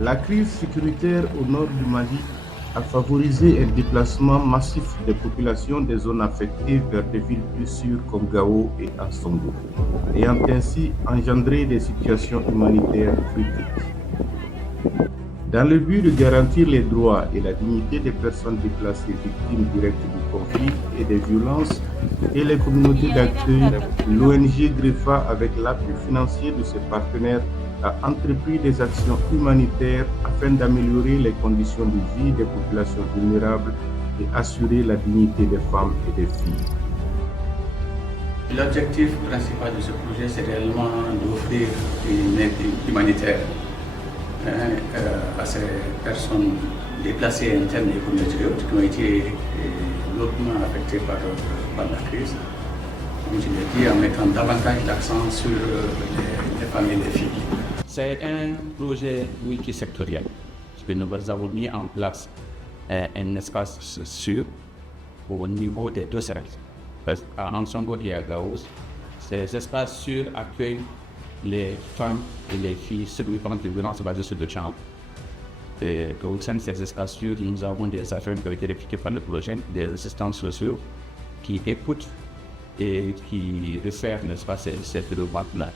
La crise sécuritaire au nord du Mali a favorisé un déplacement massif des populations des zones affectées vers des villes plus sûres comme Gao et Ansongo, ayant ainsi engendré des situations humanitaires critiques. Dans le but de garantir les droits et la dignité des personnes déplacées victimes directes du conflit et des violences et les communautés d'accueil, l'ONG GREFA, avec l'appui financier de ses partenaires, a entrepris des actions humanitaires afin d'améliorer les conditions de vie des populations vulnérables et assurer la dignité des femmes et des filles. L'objectif principal de ce projet, c'est réellement d'offrir une aide humanitaire à ces personnes déplacées internes et communautaires qui ont été lourdement affectées par la crise. Comme je l'ai dit, en mettant davantage l'accent sur les femmes et les filles. C'est un projet multisectoriel, parce que nous avons mis en place un espace sûr au niveau des deux services. À Ansongo et à Gao, ces espaces sûrs accueillent les femmes et les filles survivantes de violences basées sur le genre. Au sein de ces espaces sûrs, nous avons des affaires qui ont été répliquées par le projet, des assistants sociaux qui écoutent et qui réfèrent, n'est-ce pas, cette demande-là.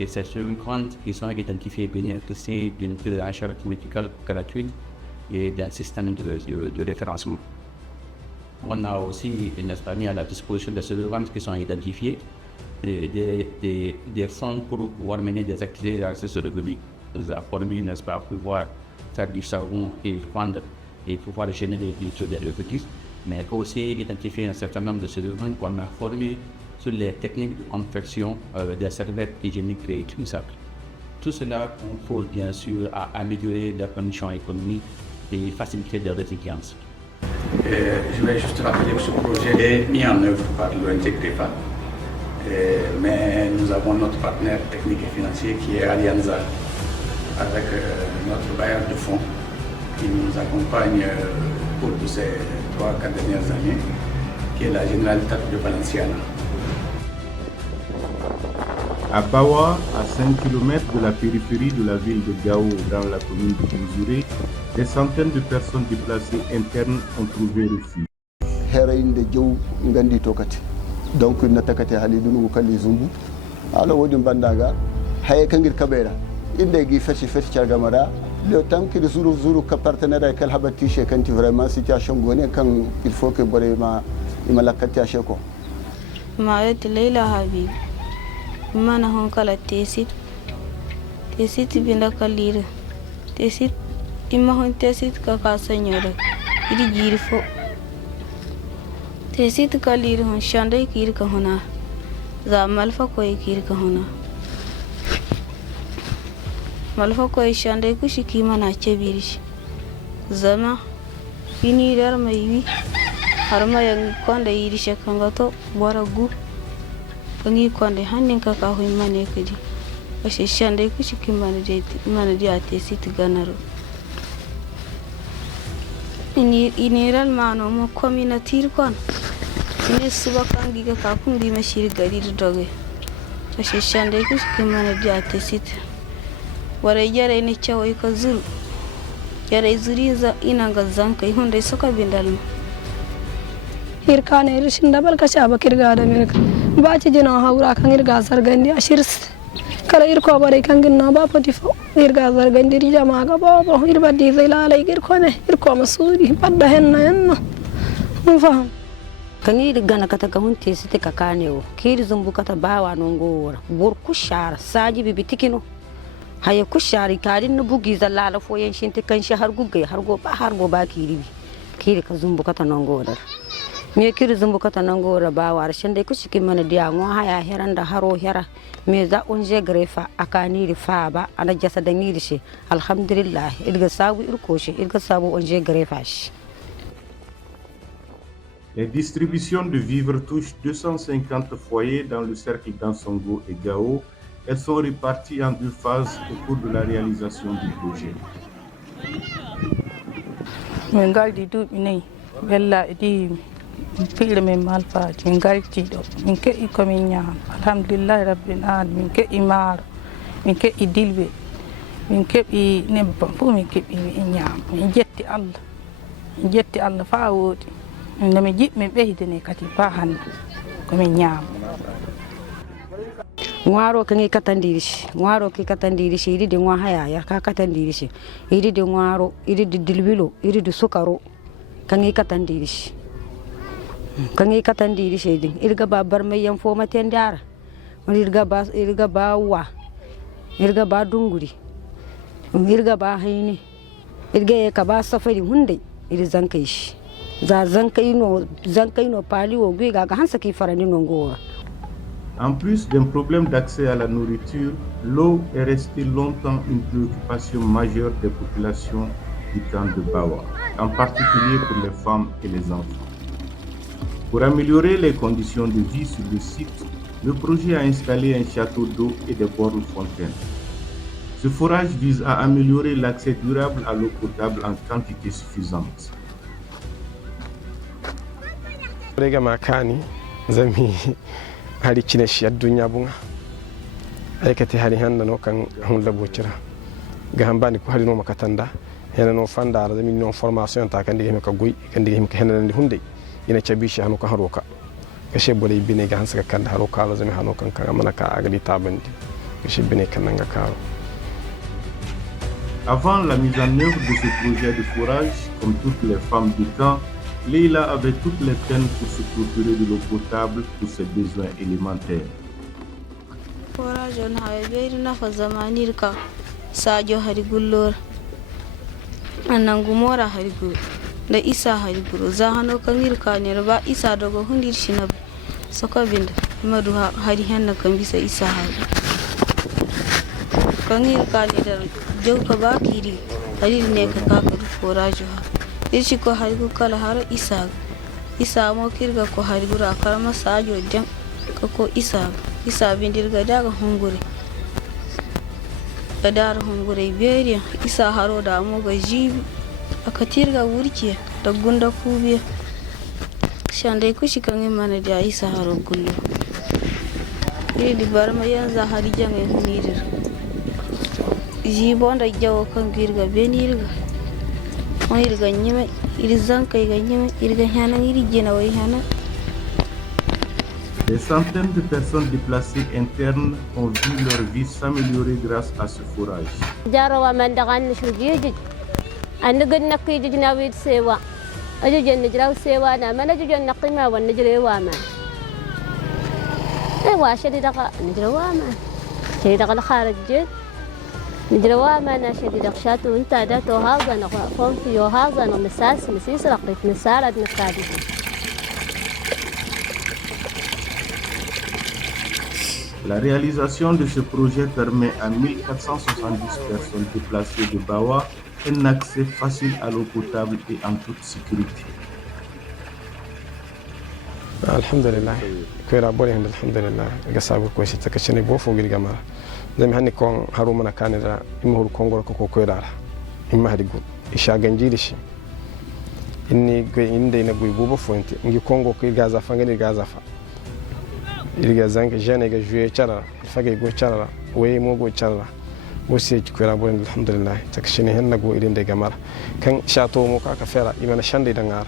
Et ces survivantes qui sont identifiées bénéficient d'une prise en charge médicale gratuite et d'un système de référencement. On a aussi, n'est-ce pas, mis à la disposition de ces survivantes qui sont identifiées des fonds pour pouvoir mener des activités d'accès sur le public. Nous avons formé, n'est-ce pas, pour pouvoir faire du savon et vendre et pouvoir générer des revenus, mais aussi identifier un certain nombre de survivantes qu'on a formés sur les techniques de confection des serviettes hygiéniques réutilisables. Tout cela concourt bien sûr à améliorer les conditions économiques et faciliter la résilience. Je vais juste rappeler que ce projet est mis en œuvre par l'ONG GREFA, mais nous avons notre partenaire technique et financier qui est Alianza, avec notre bailleur de fonds qui nous accompagne au cours de ces 3-4 dernières années, qui est la Generalitat de Valenciana. À Bawa, à 5 km de la périphérie de la ville de Gao, dans la commune de Bouzuré, des centaines de personnes déplacées internes ont trouvé refuge. Donc natakate halidunu kalli zumbu ala wodin bandaga haye kangir kabera inde gi feshi chargamara le temps que zuru ka partenaire kal habati che kanti vraiment situation gone kan il faut que bore ma imalakati asheko ma et leila habib mana hon kala tesit binda kalire tesit imma hon tesit ka sanyore idi jirfo tesit kalir hon shandai kir ka hona za malfa koy kir ka hona malfa koy shandai kushi kimana chebirish zama ini dar mai har ma yang konda yiri shekanga to waragu kangi konda hanin ka ka hoy mane kadi ashe shandai kushi kimana de mana dia tesit ganaro ini ral mano mo community kon ini suba kangi ka kakundi mashiri gari doge ashe shande ku kimana diate sit wara yare ni chawo ka zuru yare zuriza inanga zanka hunde soka bindalma irkane rishinda bal kasha bakir gada mirka baci jina haura kan irga sargandi ashirs kala irko bare kan ginna ba potifo irga sargandi ri jama ga baba irba di zilala irko ne irko masuri badda henna mu faham kangi gana kata kahunti site kakaneo kiri zumbu kata bawa nongora bor kushar saji bibitikino haye kushari karin na bugi zalala foyen shinte kanshi har guggai har go ba kiri ka zumbu kata nongora me kiri zumbu kata nongora bawa arshen dai kushiki mana dia ngo haya heranda haro hera me za onje GREFA akani ri fa ba ana jasa da ngiri shi alhamdulillah irga sabu irko shi irga sabu onje GREFA shi. Les distributions de vivres touchent 250 foyers dans le cercle d'Ansongo et Gao. Elles sont réparties en 2 phases au cours de la réalisation du projet. Mengal di du inai bella di fil men malfa mengal ti do minke ikominya alhamdulillah rabbil alamin minke imar minke idilbe min keɓi nebbam fof min keɓi min ñaama min jetti allah fa woodi nde mi jiɗi min ɓeydane kadi fa hannde komin ñaama ngwaro kangi katandirishi ngwaro ki katandirishi iri de ngwa hayaya ka katandirishi iri de ngwaro iri de dilbilo iri de sukaro kangi katandirishi din irga ba barmai yan fo maten dara irga ba wa irga ba dunguri irga ba haini irga ka ba safari hunde iri zankai shi za zankai no pali wo gwi ga hansa ki farani no ngora. En plus d'un problème d'accès à la nourriture, l'eau est restée longtemps une préoccupation majeure des populations du camp de Bawa, en particulier pour les femmes et les enfants. Pour améliorer les conditions de vie sur le site, le projet a installé un château d'eau et des bornes fontaines. Ce forage vise à améliorer l'accès durable à l'eau potable en quantité suffisante. hari cine shi addunya bunga aikati hari handa no kan hunde bocira ga hambani ko hari no makatanda hena no fanda da min no formation ta kan dige ka goy kan dige ka hena ndi hunde ina chabishi hanu ka haroka ka shebole bine ga hansa kan haroka la zami hanu kan ka mana ka agadi tabandi ka shebine kan nga karo. Avant la mise en œuvre de ce projet de forage, comme toutes les femmes du camp, Leila avait toutes les peines pour se procurer de l'eau potable pour ses besoins élémentaires. Forage on haɓeɗi nafa zamanirka sadio hari gullor annangumora hari guro da isa hari guro zahano kangirka ne ba isa daga hundir shinab soko binda madu hari henna kan bisa isa hari kangirka ne da jauka ba kiri hari ne ka kaka forage ha irshi ko hari kala har isa mo kirga ko hari gura karama sajo jam ko isa bindirga daga hungure gadar hungure beriya isa haro da mo ga jibi aka tirga wurkiya da gunda kubiya shandai kushi kan mana da isa haro kullu di barma yanzu hari jangai hunidir jibo da jawo kan girga benirga on irga nyima irzanka irga nyima irga hana iri jena way hana. Des centaines de personnes déplacées internes ont vu leur vie s'améliorer grâce à ce forage. Jarawa mandagan shujiji annagan nakiji nawid sewa ajujan najraw sewa na manajujan naqima wan najrewa ma ewa shadida najrewa ma shadida kharajit نجروا ما نشد دخشات وانت داتو هذا نقوم فيه هذا نمساس مسيس رقيت مسارد نقادي. La réalisation de ce projet permet à 1470 personnes déplacées de Bawa un accès facile à l'eau potable et en toute sécurité. Alhamdulillah, كويرا بوري عند الحمد لله قصابو كويس تكشني بوفو بالجمال زي ما هني كون هرومنا كان دا إما هو الكونغو كويرا إما هدي قول إشاعن جيلشي إني قوي إندي نقوي بوبو فوينتي إني كونغو كي غازا فانغني غازا فا إلغازان كجاني كجوي تشارا الفاقي قوي تشارا وي مو قوي تشارا وسي كويرا بوري الحمد لله تكشني هن نقوي إلين دي جمال كان شاتو موكا كفيرا إما نشاندي دنغار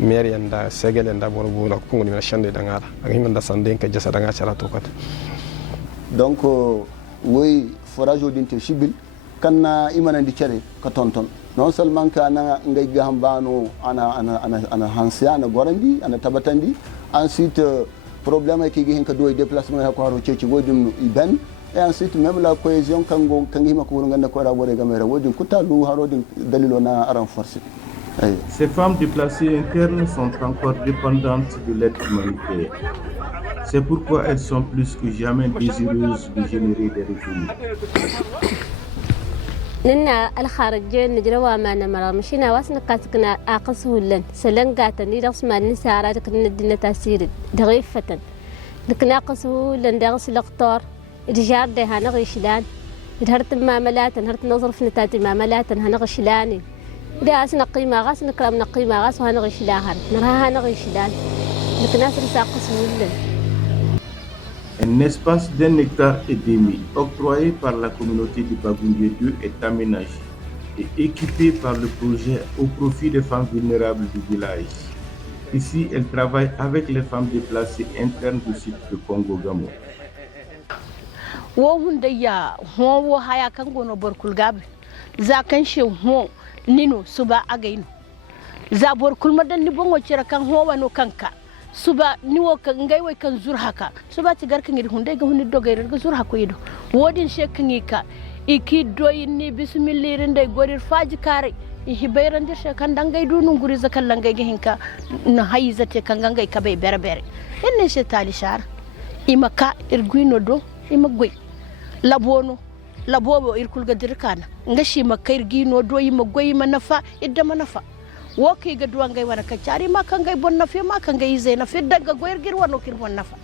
meri anda segel anda bono bula ko ni shande dangara ak himanda sande ka jassa danga chara to kat donc woy forage o dinte shibil kanna imana ndi cere ka tonton non seulement kana ngay gahambano ana hansiana gorandi ana tabatandi ensuite problème ki gi hen ka do déplacement ha ko haro ceci wodim iben et ensuite même la cohésion kango kangi makko nganda ko ra bore gamere wodim kutalu haro din dalilo na renforcer. Ces femmes déplacées internes sont encore dépendantes de l'aide humanitaire. C'est pourquoi elles sont plus que jamais désireuses de générer des revenus. لنا الخارجين نجروا ما نمر مشينا واسنا كاتكنا أقصه لن سلنقات ندرس ما نسارات كنا ندينا تأثير دغيفة لكن أقصه لن درس الأقطار رجال ده هنغشلان هرت معاملات هرت نظر في نتات معاملات هنغشلاني إذا أسنا قيمة غاس نكرم نقيمة غاس وهنغشلان نراها هنغشلان لكن ناس رساقصه لن. Un espace d'1,5 hectare octroyé par la communauté de Bagoundié 2 est aménagé et équipé par le projet au profit des femmes vulnérables du village. Ici, elle travaille avec les femmes déplacées internes du site de Congo-Gamo. suba niwo kan ngai wai kan zur haka suba ti gar kan ngir hunde ga hunde do gairar ga zur hako yido wodin shekan ka iki doyin ni bismillah dai gorir faji kare ihi bayran dir shekan dangai dunun guri zakan langai ga hinka na hayizate kan gangai ka bai bere enne she tali shar imaka irguino do imagoi labono labobo irkul ga dirkana ngashi makair gino do imagoi manafa idda manafa woki ga duwangai wana kacari ma kan gai bonna fe ma kan gai zai na fe daga goyar girwa no kir bonna fa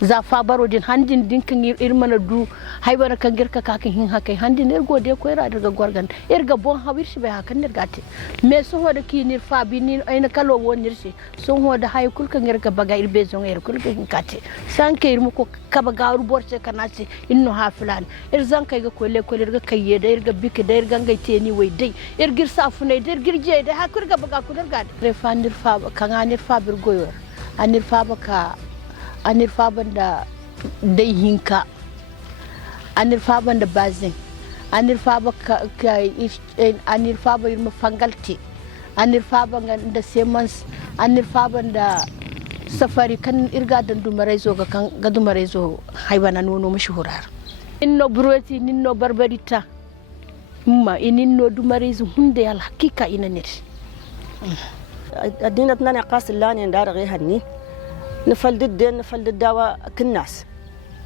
za fa baro din handin din kan irmana du haibara kan girka ka kan hin hakai handin irgo de ko ira daga gorgan irga bon hawir shi bai hakan nir gate me so hoda ki nir fa bi ni ayna kalo wonir shi so hoda hay kul kan girka baga irbe zon ir kul kan kate san kai irmu ko kaba garu borce kana ci inno ha filan ir zan kai ga kolle irga kayye da irga biki da irga ngai teni wai dai irgir safu ne da irgirje da ha kurga baga kulir gade refandir fa kan anir fa bir goyor anir fa baka anir faban da dai hinka anir faban da bazin anir faba anir faba irma fangalti anir faban da semans anir faban da safari kan irga dan dumarai zo ga kan ga dumarai zo haibana nono mashhurar inno buroti ninno barbarita ininno dumarai zo hunde al hakika inanir adinat nani qasilani ndar ghi hanni نفلد الدواء كالناس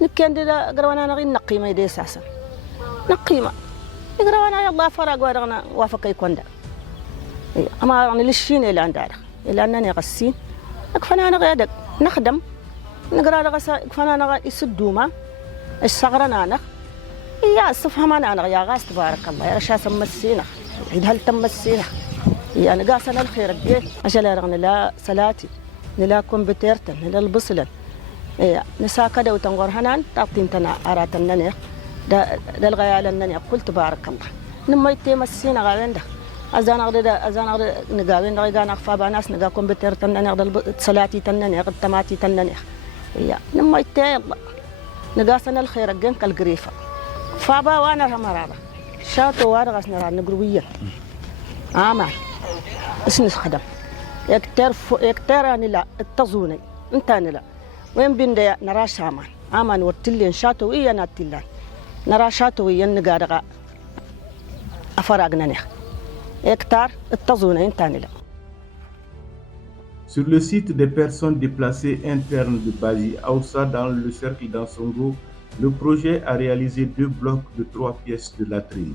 نكين دا قروانا نغي نقيمة يدي ساسا نقيمة قروانا يالله فرق ورغنا وافق يكون دا أما يعني للشين إلى عند دارك إلى أنني غسين كفانا أنا غيادك نخدم نقرا غسا كفانا أنا يسدوما الصغرنا أنا يا الصفهم أنا يا غاس تبارك الله يا رشاس مسينا عيد هل تم مسينا يا أنا قاسنا الخير بيت أجل رغنا لا صلاتي نلا كمبيوترتن نلا البصلن نسا كدا وتنغور هنان تعطين تنا أراتن ننيق دا الغيال ننيق قلت بارك الله نما يتيم السين غالين ده أزان أغدا نقاوين غيقان أخفى باناس نقا كمبيوترتن ننيق دا صلاتي تننيق التماتي تننيق نما يتيم نقاسنا الخير جنك القريفة فابا وانا رمارابا شاتو وارغس نرى نقرويا عامل اسنس خدم يكتر لا التزوني انتاني لا وين بين ده نرى شامان امان ورتلين شاتو ويا ناتلان نرى شاتو ويا نغارغا افراغنا نخ يكتر التزوني انتاني لا. Sur le site des personnes déplacées internes de Baji Aoussa dans le cercle d'Ansongo, le projet a réalisé 2 blocs de 3 pièces de latrine.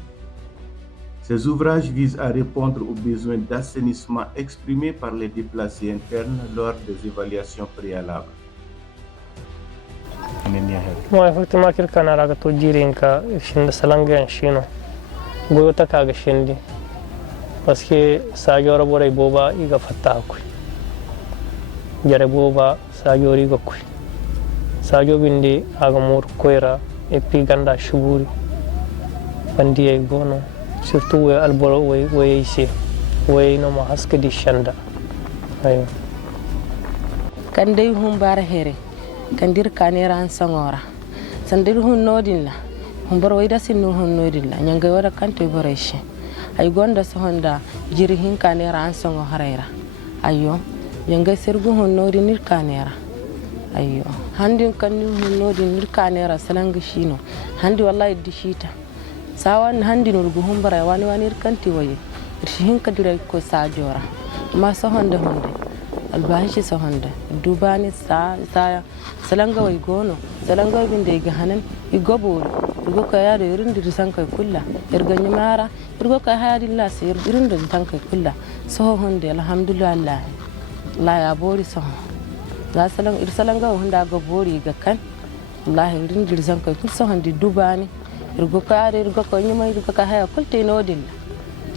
Ces ouvrages visent à répondre aux besoins d'assainissement exprimés par les déplacés internes lors des évaluations préalables. Moi, effectivement, quelqu'un a raconté que je suis allé en Chine. Je suis allé en Chine parce que ça y est, il boba il a fait ça. Jare boba ça y est, il a fait ça. Ça y est, bindi agamur koira et puis ganda shuburi bandi ay gono. Surtout we alboro we ici we no ma haske di shanda ayo kan dai hun bar here kan dir kanera an sangora sandir hun nodin la hun bar wayda sin hun nodin la nyanga wada kan to boreshi ay gonda so honda jiri hin kanera an sango harera ayo nyanga sergu hun nodin nir kanera ayo handi kan hun nodin nir kanera salanga shino handi wallahi di shita sawan handi no go humbara wani kanti waye irhin kadira ko sajora ma so honde albahishi so honde dubani sa salanga way gono salanga binde ga hanan igobol igo ka yado irindi sanka kulla irganyi mara irgo ka hayadi la sir irindi sanka kulla so honde alhamdulillah la ya bori so la salanga honda go bori ga kan wallahi irindi sanka kulla so honde dubani irgo kaare irgo ko nyima irgo ka haya kulte no din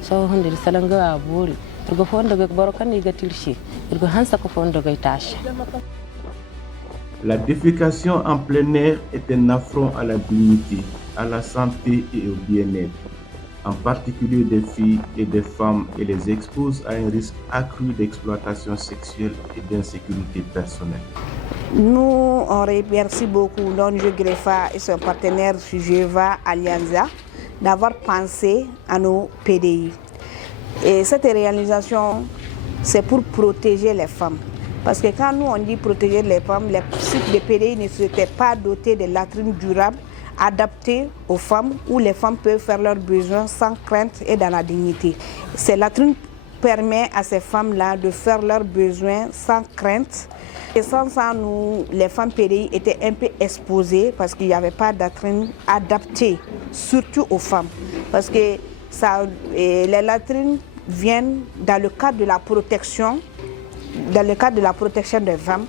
so honde salanga aburi irgo fondo be baro kan iga tilshi irgo hansa ko fondo ga tashi La défécation en plein air est un affront à la dignité, à la santé et au bien-être, en particulier des filles et des femmes, et les expose à un risque accru d'exploitation sexuelle et d'insécurité personnelle. Nous, on remercie beaucoup l'ONG GREFA et son partenaire Jeva Alianza d'avoir pensé à nos PDI. Et cette réalisation, c'est pour protéger les femmes. Parce que quand nous on dit protéger les femmes, les sites de PDI ne s'étaient pas dotés de latrines durables adaptées aux femmes où les femmes peuvent faire leurs besoins sans crainte et dans la dignité. Ces latrines permettent à ces femmes-là de faire leurs besoins sans crainte. Et sans ça, nous, les femmes PDI étaient un peu exposées parce qu'il n'y avait pas de latrines adaptées, surtout aux femmes. Parce que les latrines viennent dans le cadre de la protection, des femmes,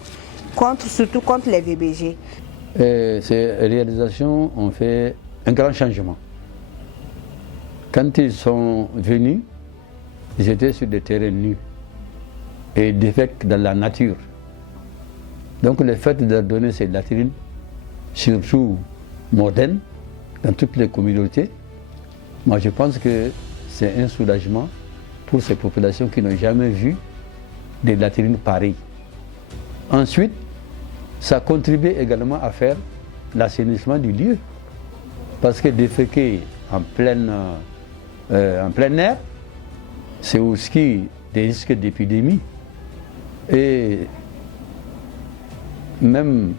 surtout contre les VBG. Ces réalisations ont fait un grand changement. Quand ils sont venus, ils étaient sur des terrains nus et défects dans la nature. Donc le fait de leur donner ces latrines, surtout modernes, dans toutes les communautés, moi je pense que c'est un soulagement pour ces populations qui n'ont jamais vu des latrines pareilles. Ensuite, ça contribue également à faire l'assainissement du lieu. Parce que déféquer en plein air, c'est aussi des risques d'épidémie. Et même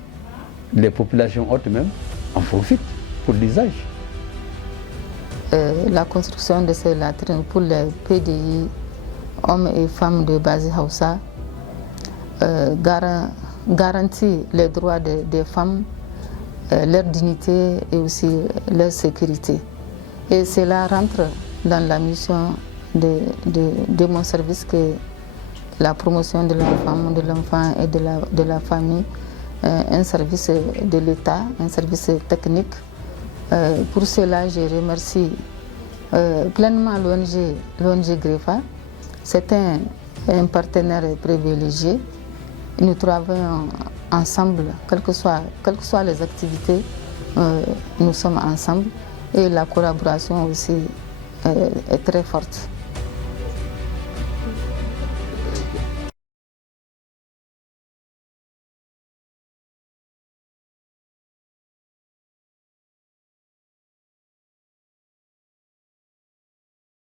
les populations hautes même en profitent pour l'usage. La construction de ces latrines pour les PDI, hommes et femmes de Bazi Hausa, garantit les droits des femmes, leur dignité et aussi leur sécurité. Et cela rentre dans la mission de mon service, que la promotion de la femme, de l'enfant et de la famille, un service de l'État, un service technique. Pour cela, je remercie pleinement l'ONG GREFA. C'est un partenaire privilégié. Nous travaillons ensemble, quelles que soient les activités, nous sommes ensemble, et la collaboration aussi est très forte.